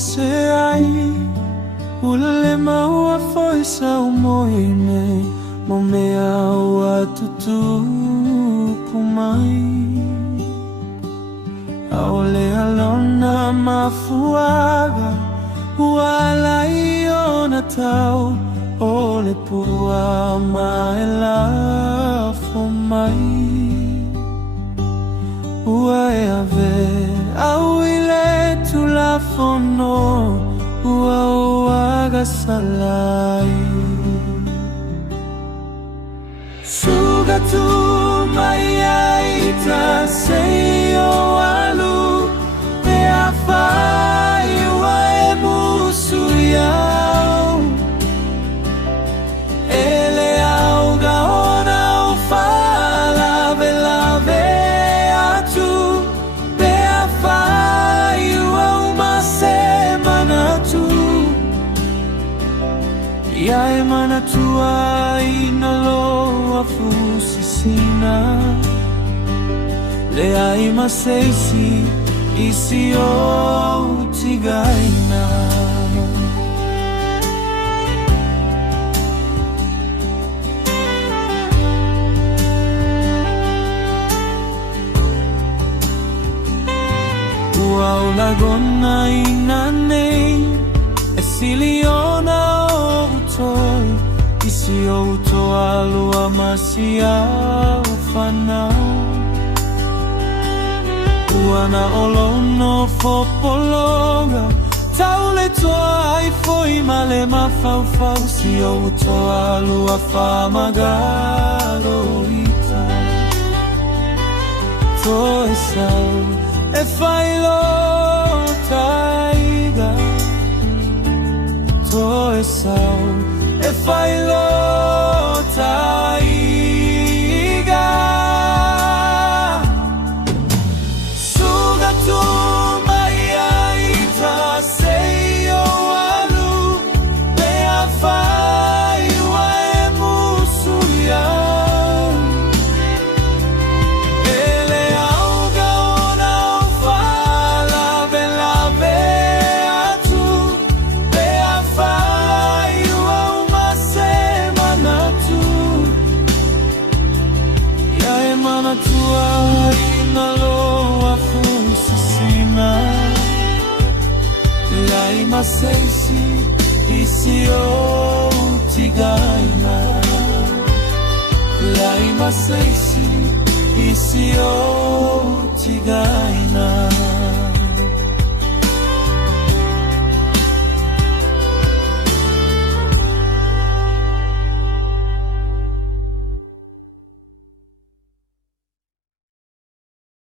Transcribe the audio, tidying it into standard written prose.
se ai Ule maua foi Saleaaumua Mo mea ua tutupu mai Aole alona mafuaga Ua lai ona tau Ole pua mai lafo mai Ua e ave au ile tu lafono Ua uaga salai Suga tu Maia ita seio alu E a whai ua e musu iau Ele au ga ona o whalave lave atu Pe a whai ua umase manatu Ia e manatua ina loa fusisina Le ai maseisi isi o tigaina Ua o lagona ina nei E siliona o utoi Isi o uto alua masia o whanau Ua na olono fopologa Taule toa ai foi male mawhauwhau Si o uto alua whamagaro ita Toe sau e whailo taiga Toe sau e whailo taiga Suga tu Maia ita seio alu Me a whai ua e musu iau Ele au ga ona o whalave lave atu Pe a whai ua umase manatu Ia e manatua ina loa fusisina Ia e maseisi isi o tigaina Ia e maseisi isi o tigaina